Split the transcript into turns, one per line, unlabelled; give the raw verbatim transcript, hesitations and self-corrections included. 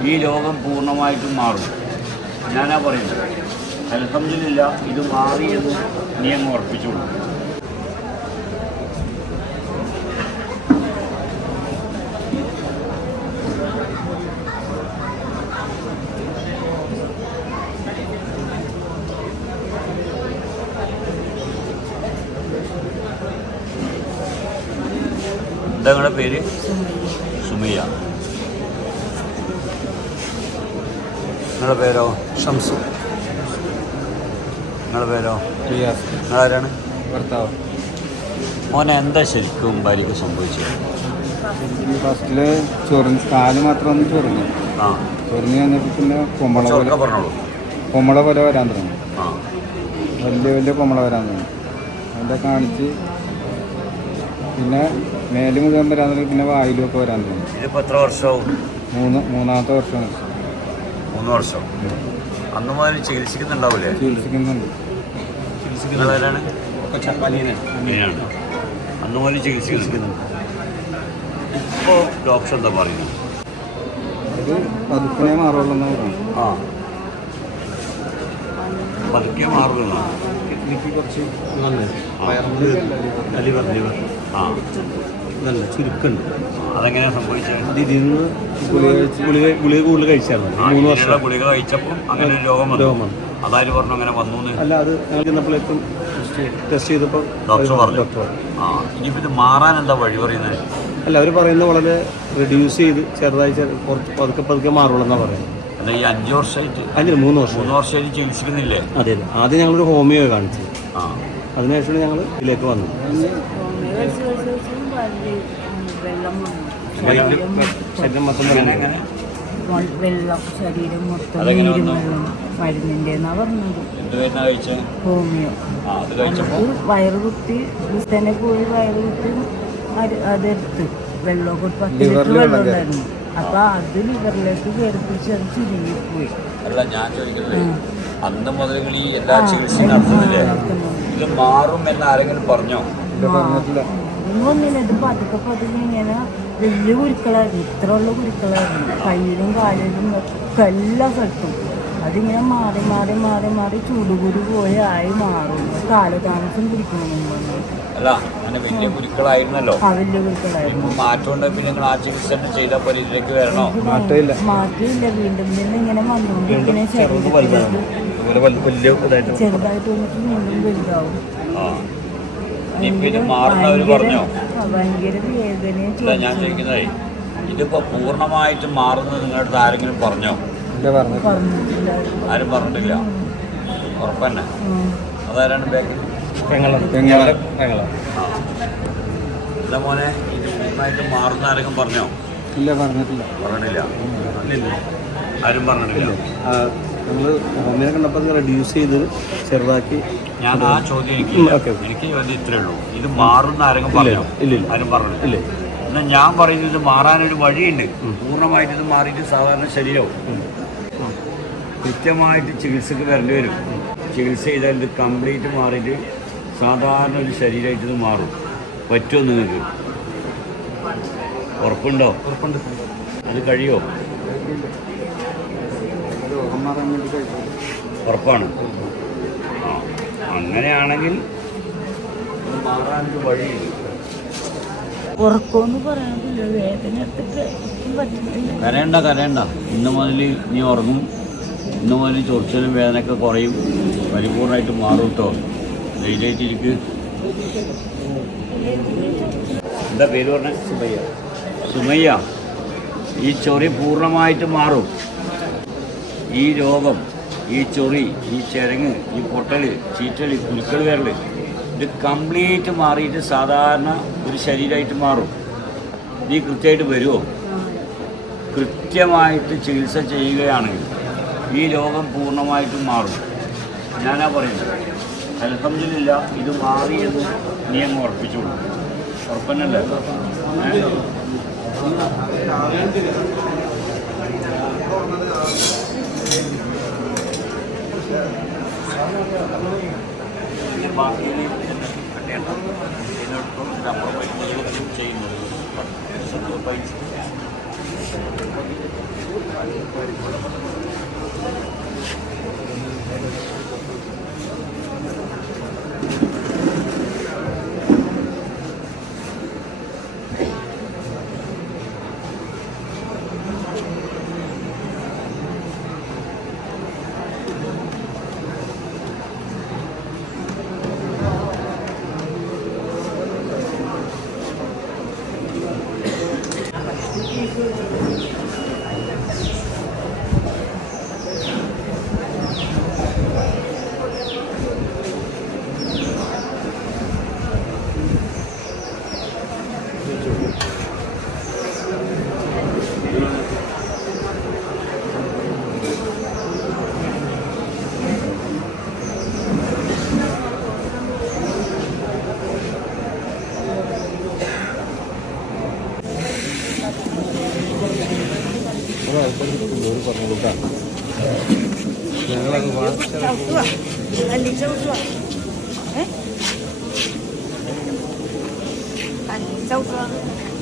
ഈ രോഗം പൂർണ്ണമായിട്ടും മാറും. ഞാനാ പറയുന്നത്. അൽഹംദുലില്ലാ ഇത് മാറിയെന്ന് നീ അങ്ങ് ഉറപ്പിച്ചോളൂ. എന്താ നിങ്ങളുടെ പേര്? സുമിയ. നിങ്ങളുടെ പേരോ?
ഷംസു.
നിങ്ങളുടെ പേരോ?
റിയാസ്.
നിങ്ങളാരാണ്?
ഭർത്താവ്.
മോനെ എന്താ ശരിക്കും ഭാര്യക്ക് സംഭവിച്ചത്?
ഫസ്റ്റിൽ ചൊറിഞ്ഞ് കാല് മാത്രം ഒന്ന് ചൊറിഞ്ഞു.
ആ
ചൊറിഞ്ഞ് വന്നിട്ട് പിന്നെ കൊമ്മള പോലെ
പറഞ്ഞോളൂ.
കൊമ്മള പോലെ വരാൻ തുടങ്ങി.
ആ
വലിയ വലിയ കൊമ്മള വരാൻ തുടങ്ങി. അതിൻ്റെ കാണിച്ച് പിന്നെ മേല് മുഴുവൻ വരാൻ തുടങ്ങി. പിന്നെ വായിലുമൊക്കെ വരാൻ തുടങ്ങി.
ഇതിപ്പോൾ എത്ര വർഷമാവും? മൂന്ന്
മൂന്നാമത്തെ വർഷമാണ്.
മൂന്ന് വർഷം. അന്ന് മുതൽ ചികിത്സിക്കുന്നുണ്ടാവില്ലേ?
ചികിത്സിക്കുന്നുണ്ട്.
ചികിത്സിക്കുന്നവരാണ് അങ്ങനെയാണ്. അന്ന് മുതൽ ചികിത്സിക്കുന്നുണ്ട്. ഇപ്പോൾ ഡോക്ടർ എന്താ പറയുന്നത്?
അത് പതുക്കനെ മാറുള്ളൂ എന്നാണ് പറയുന്നത്.
ആ പതുക്കെ മാറുള്ളൂ.
കിഡ്നിക്ക് കുറച്ച്
ലിവർ ലിവർ
ആ
നല്ല ചുരുക്കുണ്ട്.
അതെങ്ങനെയാണ് സംഭവിച്ചത്?
അത് ഇതിൽ നിന്ന് ഗുളിക ഗുളിക കൂടുതൽ കഴിച്ചായിരുന്നു. മൂന്ന് വർഷം
ഗുളിക കഴിച്ചപ്പോൾ അങ്ങനെ ഒരു രോഗം വന്നു.
രോഗം വന്നു.
അതായത് പറഞ്ഞു അങ്ങനെ വന്നു.
അല്ല, അത് ഞങ്ങൾ ചെന്നപ്പോഴേക്കും ടെസ്റ്റ് ചെയ്തപ്പോൾ
ഡോക്ടർ പറഞ്ഞു.
ഡോക്ടർ
ആ ഇനിയിപ്പോൾ ഇത് മാറാൻ എന്താ വഴി പറയുന്നത്?
അല്ല, അവർ പറയുന്നത് വളരെ റിഡ്യൂസ് ചെയ്ത് ചെറുതായി കുറച്ച് പതുക്കെ പതുക്കെ മാറുള്ളൂ എന്നാണ് പറയുന്നത്.
അല്ല ഈ അഞ്ച് വർഷമായിട്ട്
അഞ്ചിന് മൂന്ന് വർഷം
മൂന്ന് വർഷമായിട്ട് ചികിത്സിക്കുന്നില്ലേ?
അതെ അതെ. ആദ്യം ഞങ്ങളൊരു ഹോമിയോ കാണിച്ചത്.
ആ
അതിനുശേഷമാണ് ഞങ്ങൾ ഇതിലേക്ക് വന്നത്. ശരീരം മൊത്തം
എങ്ങനെ
വെള്ളം ശരീരം മൊത്തം നീരും വെള്ളം മരുന്നിൻ്റെ എന്നാണ് പറഞ്ഞത്.
എന്ത് മരുന്നാ കഴിച്ചത്?
ഹോമിയോ.
ആ അത് കഴിച്ചപ്പോൾ
വയറ് കുത്തി തന്നെ പോയി വയറ് കുത്തി അതെടുത്ത് വെള്ളം കൊടുത്ത് പത്ത് ലിറ്റർ വെള്ളം ഉണ്ടായിരുന്നു. അപ്പൊ അത് ലിവറിലേക്ക് കയറിപ്പിച്ച് അത് ചുരുങ്ങിപ്പോയി.
അല്ല ഞാൻ ചോദിക്കുന്നത് അന്ന് മുതൽ ഈ എല്ലാ ചികിത്സയും നടത്തുന്നില്ലേ? ഇത് മാറും എന്ന് ആരെങ്കിലും പറഞ്ഞോ?
ഒന്നുമില്ല. ഇത് പതുക്കെ പതുക്കെ ഇങ്ങനെ വലിയ കുരുക്കളായിരുന്നു. ഇത്ര ഉള്ള കുരുക്കളായിരുന്നു കയ്യിലും കാലിലും ഒക്കെ എല്ലാ സ്ഥലത്തും. അതിങ്ങനെ മാറി മാറി മാറി മാറി ചൂടുകുരു പോലെ ആയി മാറും. കാലതാമസം പിടിക്കണമെന്ന്.
അല്ല അങ്ങനെ വലിയ കുരുക്കളായിരുന്നല്ലോ.
ആ വലിയ കുരുക്കളായിരുന്നു.
മാറ്റം ഉണ്ടെങ്കിൽ നിങ്ങൾ ആ ചികിത്സ തന്നെ ചെയ്താൽ പോലെ ഇതിലേക്ക് വരണോ?
മാറ്റമില്ല.
മാറ്റമില്ല. വീണ്ടും വീണ്ടും ഇങ്ങനെ വന്നുകൊണ്ടിരിക്കുന്ന ശരീരത്തിലേക്ക് ചെറുതായിട്ട് വന്നിട്ട് വീണ്ടും വലുതാവും.
ആ ഇനിയിപ്പോൾ ഇത് മാറുന്നവർ പറഞ്ഞോ?
ഭയങ്കര വേദനയും.
അല്ല ഞാൻ ചോദിക്കുന്നതേ ഇതിപ്പോൾ പൂർണ്ണമായിട്ട് മാറുന്നത് നിങ്ങളുടെ അടുത്ത് ആരെങ്കിലും പറഞ്ഞോ?
പറഞ്ഞിട്ടില്ല.
ആരും പറഞ്ഞിട്ടില്ല. ഉറപ്പന്നെ. അതാരാണ് ബാക്കിൽ? അല്ല മോനെ ഇത് പൂർണ്ണമായിട്ട് മാറുന്ന ആരെങ്കിലും പറഞ്ഞോ?
ഇല്ല, പറഞ്ഞിട്ടില്ല.
പറഞ്ഞിട്ടില്ല. ആരും പറഞ്ഞിട്ടില്ല.
നമ്മൾ ഹോമിയോ കണ്ടപ്പോൾ അത് റെഡ്യൂസ് ചെയ്ത് ചെറുതാക്കി.
ഞാൻ ആ ചോദ്യം എനിക്ക് എനിക്ക് ചോദ്യം ഇത്രയേ ഉള്ളൂ. ഇത് മാറുന്ന ആരെങ്കിലും പറഞ്ഞോ?
ഇല്ല.
ആരും പറഞ്ഞില്ല.
ഇല്ല.
എന്നാൽ ഞാൻ പറയുന്നത് ഇത് മാറാനൊരു വഴിയുണ്ട്. പൂർണ്ണമായിട്ട് ഇത് മാറിയിട്ട് സാധാരണ ശരീരവും കൃത്യമായിട്ട് ചികിത്സക്ക് വരേണ്ടി വരും. ചികിത്സ ചെയ്താൽ ഇത് കംപ്ലീറ്റ് മാറിയിട്ട് സാധാരണ ഒരു ശരീരമായിട്ട് ഇത് മാറും. പറ്റുമോ നിങ്ങൾക്ക്? ഉറപ്പുണ്ടോ?
ഉറപ്പുണ്ട്.
അത് കഴിയുമോ? ഉറപ്പാണ്. ആ അങ്ങനെയാണെങ്കിൽ ഇത് മാറാനൊരു വഴിയുണ്ട്.
ഉറക്കമെന്ന് പറയാനില്ല. വേദന എടുത്തിട്ട് പറ്റുന്നില്ല.
കരയണ്ട കരയണ്ട. ഇന്ന് മുതൽ നീ ഉറങ്ങും. ഇന്ന് മുതൽ ചൊറിച്ചിലും വേദനയൊക്കെ കുറയും. പരിപൂർണമായിട്ട് മാറും കേട്ടോ. ധൈര്യമായിട്ടിരിക്ക്. എന്താ പേര് പറഞ്ഞ? സുമയ്യ. സുമയ്യ, ഈ ചൊറി പൂർണ്ണമായിട്ട് മാറും. ഈ രോഗം, ഈ ചൊറി, ഈ ചിരങ്ങ്, ഈ പൊട്ടൽ, ചീറ്റൽ, കുലുക്കൽ വരൽ ഇത് കംപ്ലീറ്റ് മാറിയിട്ട് സാധാരണ ഒരു ശരീരമായിട്ട് മാറും. നീ കൃത്യമായിട്ട് വരുമോ? കൃത്യമായിട്ട് ചികിത്സ ചെയ്യുകയാണെങ്കിൽ ഈ രോഗം പൂർണ്ണമായിട്ടും മാറും. ഞാനാ പറയുന്നത്. അൽഹംദുലില്ലാ ഇത് മാറിയെന്ന് നീ അങ്ങ് ഉറപ്പിച്ചോളൂ. ഉറപ്പന്നല്ലേ? ബാക്കി ഇതിനോടൊപ്പം നമ്മൾ മരുന്നുകളൊന്നും ചെയ്യുന്നത് പൈസ
പറഞ്ഞു കൊടുക്കാം ഞങ്ങളത്
Anh sâu cơ